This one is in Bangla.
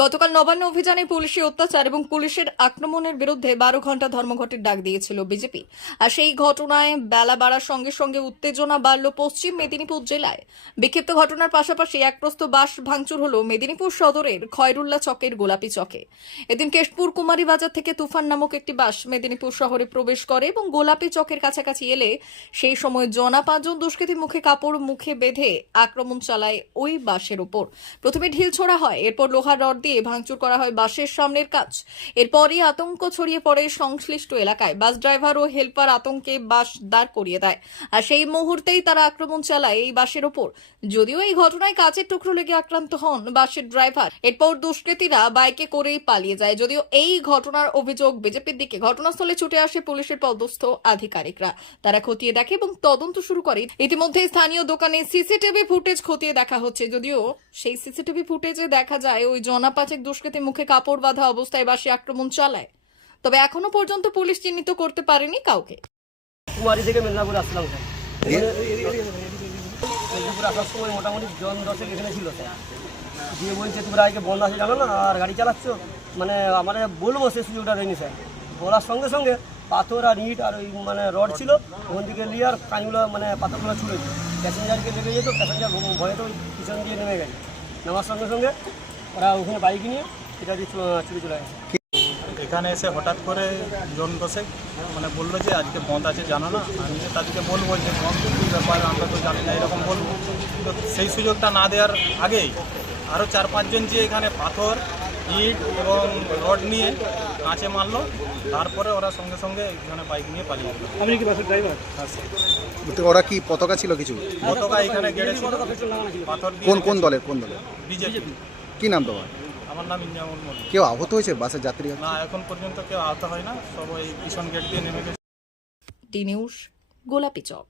গতকাল নবান্ন অভিযানে পুলিশি অত্যাচার এবং পুলিশের আক্রমণের বিরুদ্ধে 12 ঘন্টা ধর্মঘটের ডাক দিয়েছিল বিজেপি। আর সেই ঘটনায় বেলা বাড়ার সঙ্গে সঙ্গে উত্তেজনা বাড়ল পশ্চিম মেদিনীপুর জেলায়। বিক্ষিপ্ত ঘটনার পাশাপাশি একপ্রস্ত বাস ভাঙচুর হলো মেদিনীপুর সদরের খয়রুল্লাহ চকের গোলাপি চকে। এদিন কেশপুর কুমারী বাজার থেকে তুফান নামক একটি বাস মেদিনীপুর শহরে প্রবেশ করে এবং গোলাপি চকের কাছাকাছি এলে সেই সময় জনা 5 জন দুষ্কৃতী মুখে কাপড় মুখে বেঁধে আক্রমণ চালায় ওই বাসের উপর। প্রথমে ঢিল ছোড়া হয়, এরপর লোহার রড দিয়ে ভাঙচুর করা হয় বাসের সামনের কাচ। এরপরই আতঙ্ক ছড়িয়ে পড়ে সংশ্লিষ্ট এলাকায়। বাস ড্রাইভার ও হেল্পার আতঙ্কে বাস দাঁড় করিয়ে দেয়, আর সেই মুহূর্তেই তারা আক্রমণ চালায় এই বাসের ওপর। যদিও এই ঘটনায় কাচের টুকরো লেগে আক্রান্ত হন বাসের ড্রাইভার। এরপর দুষ্কৃতীরা বাইকে করেই পালিয়ে যায়। যদিও এই ঘটনার অভিযোগ বিজেপির দিকে। ঘটনাস্থলে ছুটে আসে পুলিশের পদস্থ আধিকারিকরা। তারা খতিয়ে দেখে এবং তদন্ত শুরু করে। ইতিমধ্যে স্থানীয় দোকানে সিসিটিভি ফুটেজ খতিয়ে দেখা হচ্ছে। যদিও সেই সিসিটিভি ফুটেজে দেখা যায় ওই জনা 5 দুষ্কৃতী মুখে কাপড় বাঁধা অবস্থায় বাসে আক্রমণ চালায়। তবে এখনো পর্যন্ত পুলিশ চিহ্নিত করতে পারেনি কাউকে। কুমারী থেকে মেদিনীপুর আসলাম স্যার। মেদিনীপুর আসার সময় মোটামুটি জন 10 এখানে ছিল স্যার। দিয়ে বলছে তোমরা আজকে বন্ধ আছে জানো না, আর গাড়ি চালাচ্ছ, মানে আমার বলবো সে সুযোগটা রয়নি স্যার। বলার সঙ্গে সঙ্গে পাথর আর ইট আর ওই মানে রড ছিল, ওখান থেকে নিয়ে আর কানগুলো মানে পাথরগুলো ছুড়ে দিল। প্যাসেঞ্জারকে লেগে যেত, প্যাসেঞ্জার ভয়ে তো পিছন দিয়ে নেমে গেছে। নেওয়ার সঙ্গে সঙ্গে ওরা ওখানে বাইক নিয়ে এটা দিয়ে চুরি চলে গেছে। এখানে এসে হঠাৎ করে জন 10 মানে বললো যে আজকে বন্ধ আছে জানো না। আমি তাদেরকে বলবো যে বন্ধ কী ব্যাপার, আমরা তো জানি না, এরকম বলবো। তো সেই সুযোগটা না দেওয়ার আগেই আরও 4-5 জন যে এখানে পাথর ইট এবং রড নিয়ে কাঁচে মারলো। তারপরে ওরা সঙ্গে সঙ্গে এখানে বাইক নিয়ে পালিয়ে গেল। আপনি কি বাসের ড্রাইভার? ওরা কি পতাকা ছিল কিছু? পতাকা এখানে গেড়েছিল পাথর দিয়ে। কোন দলের? বিজেপি। কি নাম তোমার? আমার নাম ইঞ্জামুল মল্লিক। কেউ আহত হয়েছে বাসের যাত্রী? না, এখন পর্যন্ত কেউ আহত হয় না, সবাই পিছন গেট দিয়ে নেমে গেছে। টি নিউজ, গোলাপি চক।